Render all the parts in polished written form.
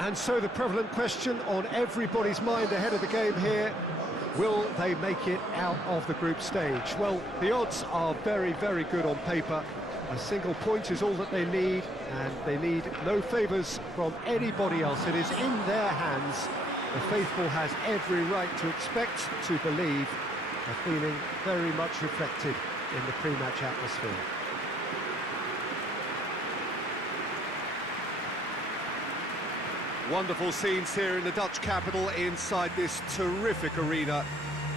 And so the prevalent question on everybody's mind ahead of the game here, will they make it out of the group stage? Well, the odds are very, very good on paper. A single point is all that they need, and they need no favours from anybody else. It is in their hands. The faithful has every right to expect, to believe, a feeling very much reflected in the pre-match atmosphere. Wonderful scenes here in the Dutch capital inside this terrific arena.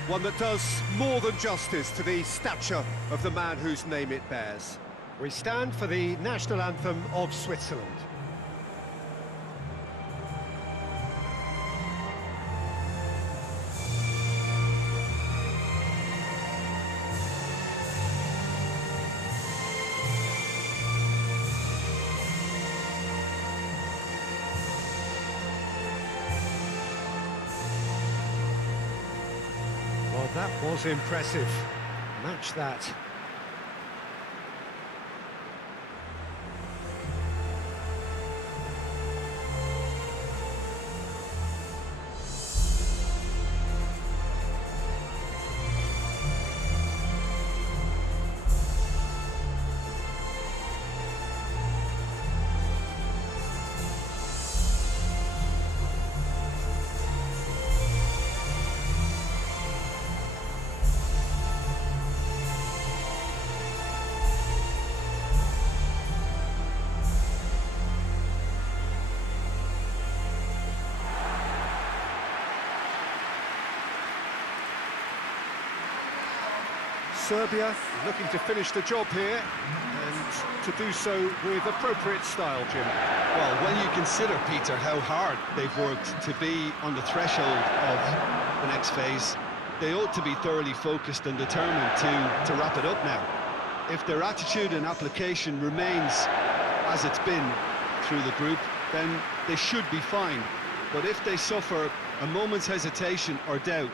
One that does more than justice to the stature of the man whose name it bears. We stand for the national anthem of Switzerland. Well, that was impressive. Match that. Serbia looking to finish the job here, and to do so with appropriate style, Jim. Well, when you consider, Peter, how hard they've worked to be on the threshold of the next phase, they ought to be thoroughly focused and determined to wrap it up now. If their attitude and application remains as it's been through the group, then they should be fine. But if they suffer a moment's hesitation or doubt,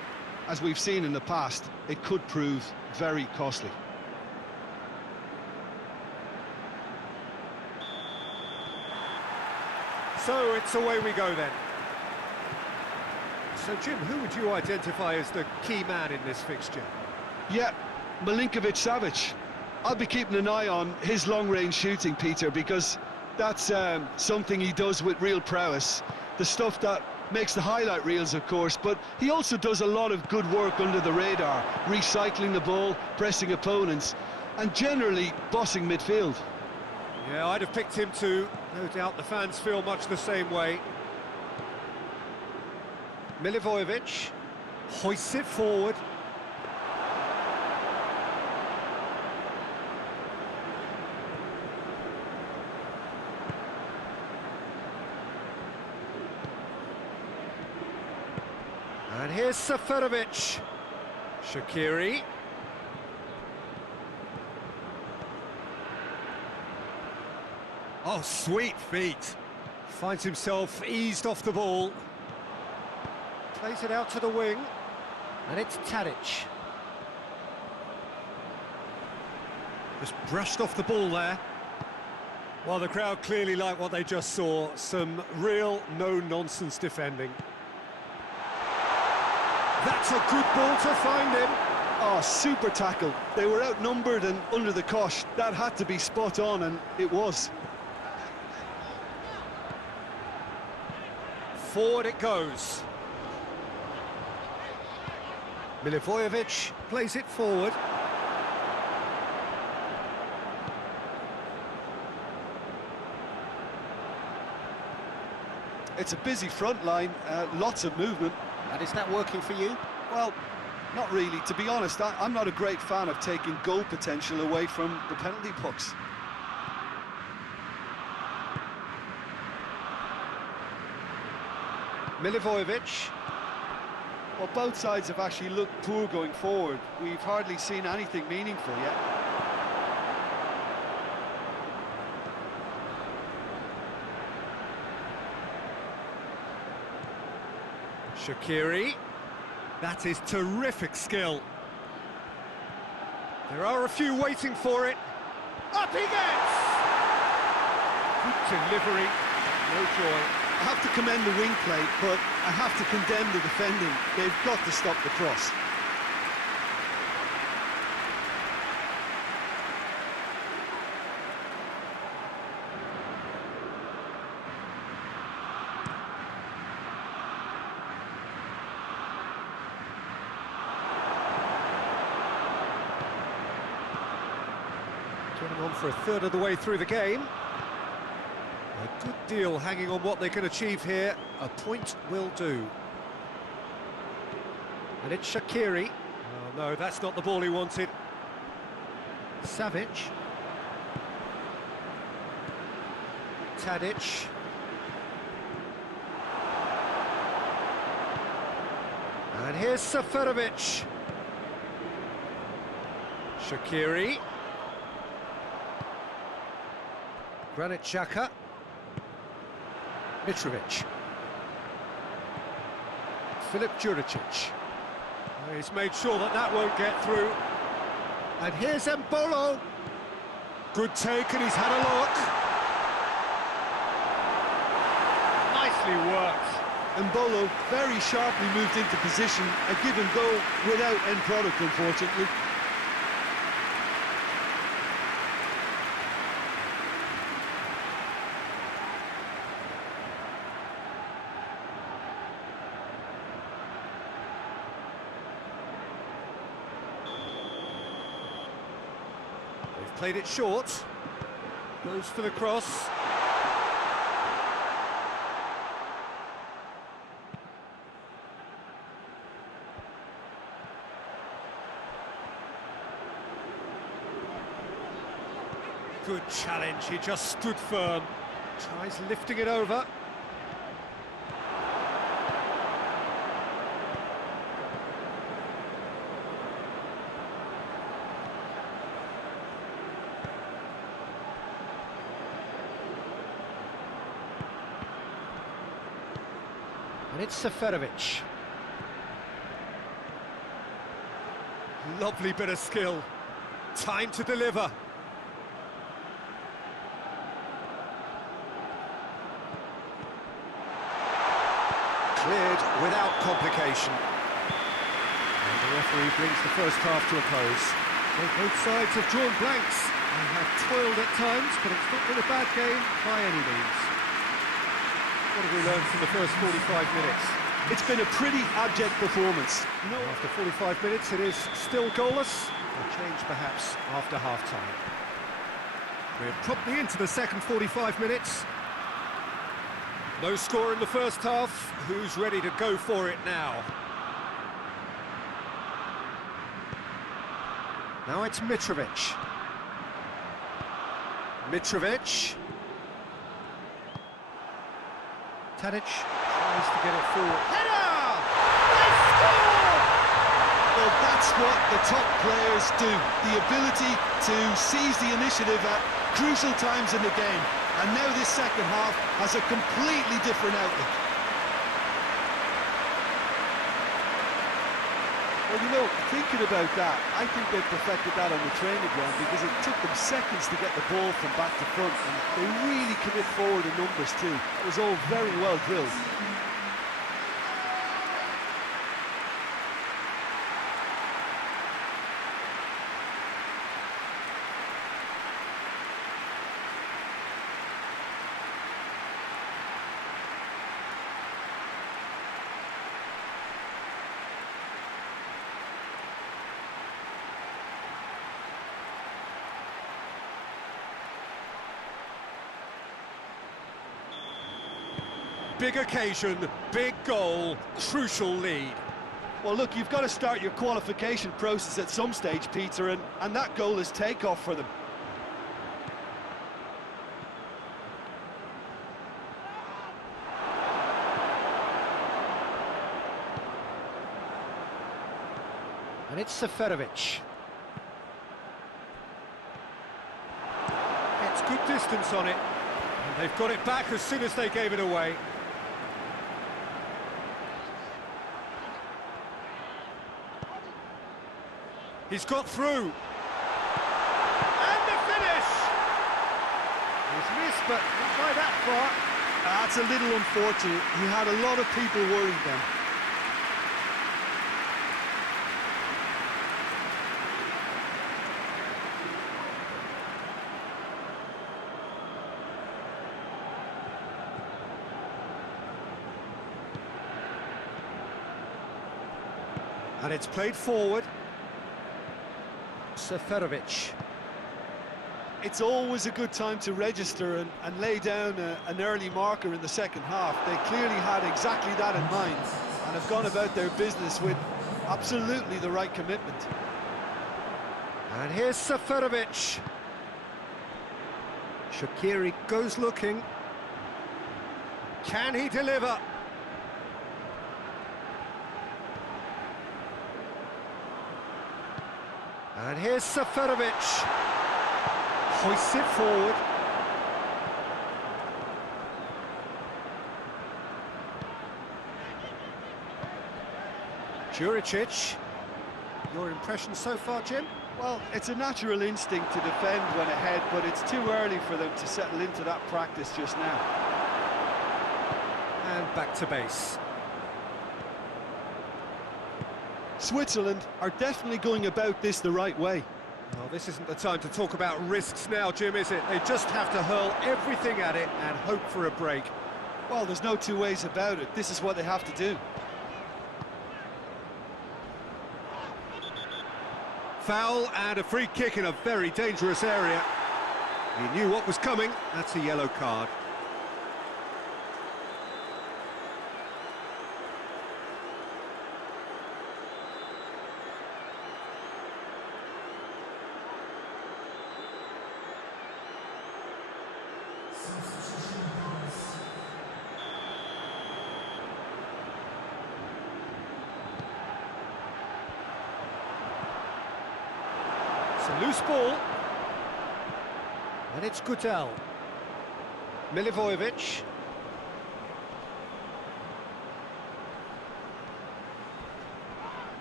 as we've seen in the past, it could prove very costly. So it's away we go then. So Jim, who would you identify as the key man in this fixture? Yeah, Milinkovic-Savic. I'll be keeping an eye on his long-range shooting, Peter, because that's something he does with real prowess. The stuff that makes the highlight reels, of course, but he also does a lot of good work under the radar, recycling the ball, pressing opponents, and generally bossing midfield. Yeah, I'd have picked him too. No doubt the fans feel much the same way. Milivojevic hoists it forward. And here's Seferovic. Shaqiri. Oh, sweet feet. Finds himself eased off the ball. Plays it out to the wing. And it's Tadic. Just brushed off the ball there. Well, the crowd clearly like what they just saw. Some real no-nonsense defending. That's a good ball to find him. Oh, super tackle. They were outnumbered and under the cosh. That had to be spot on, and it was. Forward it goes. Milivojevic plays it forward. It's a busy front line, lots of movement. And is that working for you? Well, not really. To be honest, I'm not a great fan of taking goal potential away from the penalty pucks. Milivojevic. Well, both sides have actually looked poor going forward. We've hardly seen anything meaningful yet. Shaqiri. That is terrific skill. There are a few waiting for it. Up he gets! Good delivery, no joy. I have to commend the wing play, but I have to condemn the defending. They've got to stop the cross. Turning on for a third of the way through the game. A good deal hanging on what they can achieve here. A point will do. And it's Shaqiri. Oh no, that's not the ball he wanted. Savic. Tadic. And here's Seferovic. Shaqiri. Granit Xhaka. Mitrovic. Filip Juricic. He's made sure that that won't get through. And here's Embolo. Good take, and he's had a look. Nicely worked. Embolo very sharply moved into position. A give and go without end product, unfortunately. They've played it short. Goes for the cross. Good challenge, he just stood firm. Tries lifting it over. And it's Seferovic. Lovely bit of skill. Time to deliver. Cleared without complication. And the referee brings the first half to a close. Well, both sides have drawn blanks. They have toiled at times, but it's not been a bad game by any means. What have we learned from the first 45 minutes? It's been a pretty abject performance. No, after 45 minutes it is still goalless. A change perhaps after half-time. We're promptly into the second 45 minutes. No score in the first half. Who's ready to go for it now? Now it's Mitrovic. Mitrovic. Tadic tries to get it forward. Header! They score! Well, that's what the top players do. The ability to seize the initiative at crucial times in the game. And now this second half has a completely different outlook. Well, you know, thinking about that, I think they perfected that on the training ground because it took them seconds to get the ball from back to front, and they really commit forward in numbers too. It was all very well drilled. Big occasion, big goal, crucial lead. Well, look, you've got to start your qualification process at some stage, Peter, and that goal is takeoff for them. And it's Seferovic. Gets good distance on it. And they've got it back as soon as they gave it away. He's got through. And the finish! He's missed, but not by that far. That's a little unfortunate. He had a lot of people worried then. And it's played forward. Seferovic. It's always a good time to register and lay down an early marker in the second half. They clearly had exactly that in mind and have gone about their business with absolutely the right commitment. And here's Seferovic. Shaqiri goes looking. Can he deliver? And here's Seferovic. Hoists it forward. Juricic. Your impression so far, Jim? Well, it's a natural instinct to defend when ahead, but it's too early for them to settle into that practice just now. And back to base. Switzerland are definitely going about this the right way. Well, this isn't the time to talk about risks now, Jim, is it? They just have to hurl everything at it and hope for a break. Well, there's no two ways about it. This is what they have to do. Foul and a free kick in a very dangerous area. He knew what was coming. That's a yellow card. A loose ball, and it's Gudel. Milivojevic.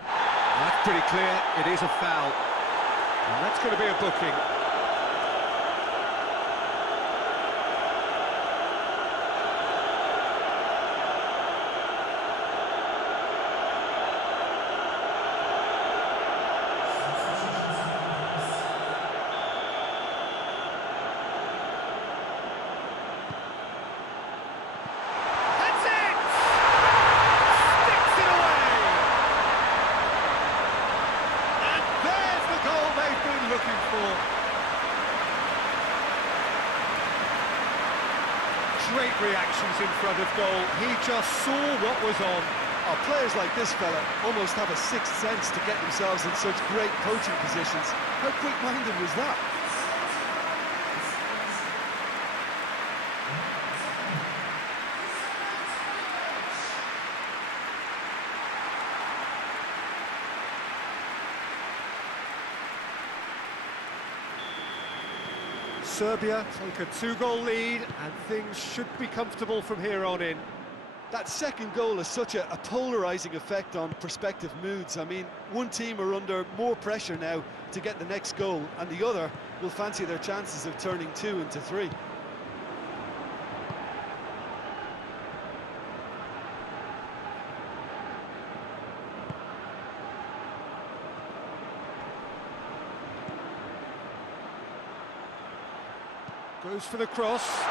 That's pretty clear, it is a foul. And that's going to be a booking. Great reactions in front of goal. He just saw what was on. Oh, players like this fella almost have a sixth sense to get themselves in such great coaching positions. How quick-minded was that? Serbia take a 2-goal lead and things should be comfortable from here on in. That second goal has such a polarising effect on prospective moods. I mean, one team are under more pressure now to get the next goal, and the other will fancy their chances of turning 2 into 3. Goes for the cross.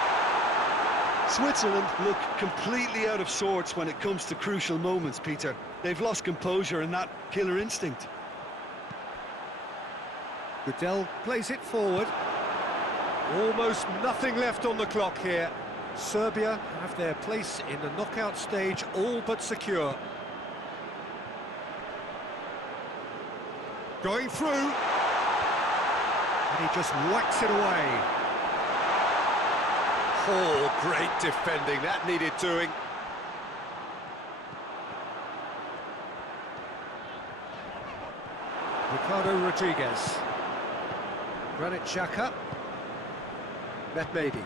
Switzerland look completely out of sorts when it comes to crucial moments, Peter. They've lost composure and that killer instinct. Gudel plays it forward. Almost nothing left on the clock here. Serbia have their place in the knockout stage all but secure. Going through. And he just whacks it away. Oh, great defending, that needed doing. Ricardo Rodriguez. Granit Xhaka. Mehmedi.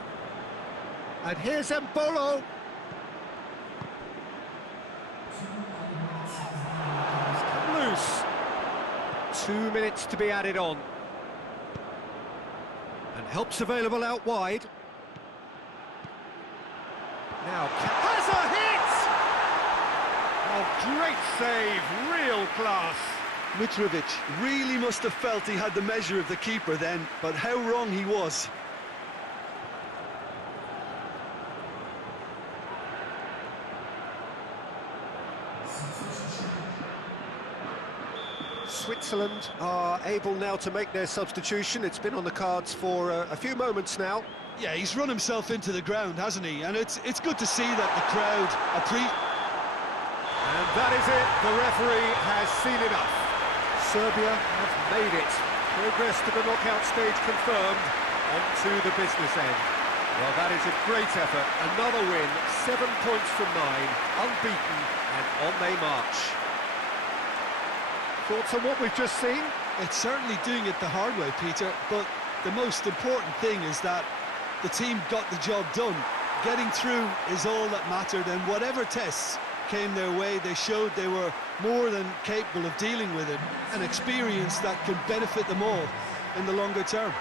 And here's Embolo. He's come loose. 2 minutes to be added on. And help's available out wide. Now, has a hit! Oh, great save, real class. Mitrovic really must have felt he had the measure of the keeper then, but how wrong he was. Switzerland are able now to make their substitution. It's been on the cards for a few moments now. Yeah, he's run himself into the ground, hasn't he? And it's good to see that the crowd And that is it. The referee has seen enough. Serbia have made it. Progress to the knockout stage confirmed. On to the business end. Well, that is a great effort. Another win, 7 points from 9, unbeaten, and on they march. Thoughts on what we've just seen? It's certainly doing it the hard way, Peter, but the most important thing is that the team got the job done. Getting through is all that mattered, and whatever tests came their way, they showed they were more than capable of dealing with it, an experience that can benefit them all in the longer term.